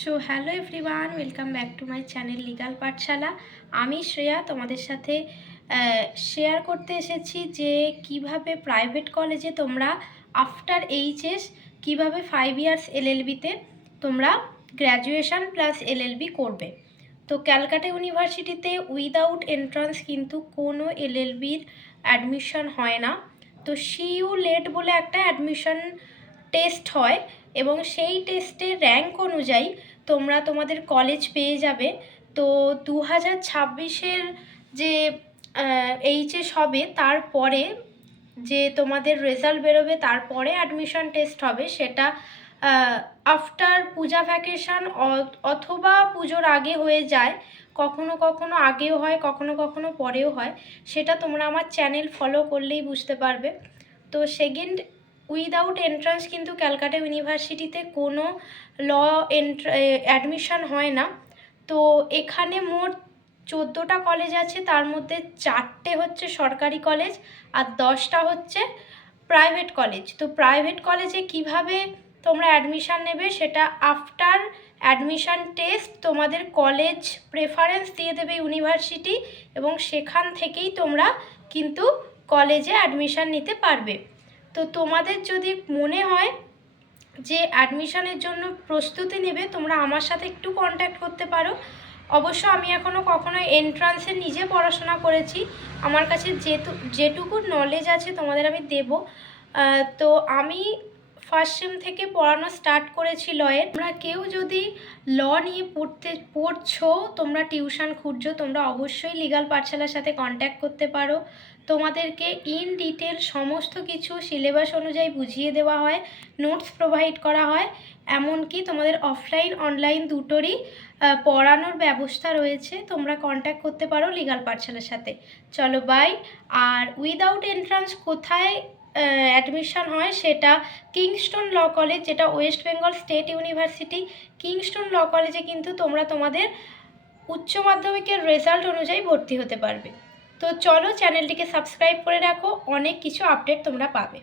So hello everyone, welcome back to my channel legal পাঠশালা। আমি শ্রেয়া তোমাদের সাথে শেয়ার করতে এসেছি যে কিভাবে প্রাইভেট কলেজে তোমরা আফটার এইচএস কিভাবে 5 ইয়ার্স এলএলবিতে তোমরা গ্র্যাজুয়েশন প্লাস এলএলবি করবে। তো ক্যালকাটা ইউনিভার্সিটিতে উইদাউট এন্ট্রান্স কিন্তু কোনো এলএলবির অ্যাডমিশন হয় না। তো সিইউ লেট বলে একটা অ্যাডমিশন টেস্ট হয় এবং সেই টেস্টের র্যাঙ্ক অনুযায়ী তোমরা তোমাদের কলেজ পেয়ে যাবে। তো 2026-এর যে এইচএস হবে তারপরে যে তোমাদের রেজাল্ট বেরোবে, তারপরে অ্যাডমিশন টেস্ট হবে, সেটা আফটার পূজা ভ্যাকেশন অথবা পুজোর আগে হয়ে যায়, কখনো কখনো আগেও হয়, কখনো কখনো পরেও হয়। সেটা তোমরা আমার চ্যানেল ফলো করলেই বুঝতে পারবে। তো সেকেন্ড, উইদাউট এন্ট্রান্স কিন্তু ক্যালকাটা ইউনিভার্সিটিতে কোনো অ্যাডমিশন হয় না। তো এখানে মোট 14টা কলেজ আছে, তার মধ্যে 4টে হচ্ছে সরকারি কলেজ আর 10টা হচ্ছে প্রাইভেট কলেজ। তো প্রাইভেট কলেজে কিভাবে তোমরা অ্যাডমিশান নেবে সেটা আফটার অ্যাডমিশান টেস্ট তোমাদের কলেজ প্রেফারেন্স দিয়ে দেবে ইউনিভার্সিটি, এবং সেখান থেকেই তোমরা কিন্তু কলেজে অ্যাডমিশান নিতে পারবে। তো তোমাদের যদি মনে হয় যে অ্যাডমিশনের জন্য প্রস্তুতি নেবে, তোমরা আমার সাথে একটু কন্ট্যাক্ট করতে পারো। অবশ্য আমি এখনও কখনো এন্ট্রান্সে নিজে পড়াশোনা করেছি, আমার কাছে যেটুকু নলেজ আছে তোমাদের আমি দেব। তো আমি ফার্স্ট সেম থেকে পড়ানো স্টার্ট করেছি লয়ের। তোমরা কেউ যদি ল নিয়ে পড়ছো, তোমরা টিউশন খুঁজছো, তোমরা অবশ্যই লিগাল পাঠশালার সাথে কন্ট্যাক্ট করতে পারো। তোমাদেরকে ইন ডিটেল সমস্ত কিছু সিলেবাস অনুযায়ী বুঝিয়ে দেওয়া হয়, নোটস প্রোভাইড করা হয়, এমনকি তোমাদের অফলাইন অনলাইন দুটোরই পড়ানোর ব্যবস্থা রয়েছে। তোমরা কন্ট্যাক্ট করতে পারো লিগাল পাঠশালার সাথে। চলো বাই। আর উইদাউট এন্ট্রান্স কোথায় অ্যাডমিশন হয় সেটা কিংস্টন ল কলেজ, যেটা West Bengal state university. Kingston law কলেজে কিন্তু তোমরা তোমাদের উচ্চ মাধ্যমিকের রেজাল্ট অনুযায়ী ভর্তি হতে পারবে। তো চলো চ্যানেলটিকে সাবস্ক্রাইব করে রাখো, অনেক কিছু আপডেট তোমরা পাবে।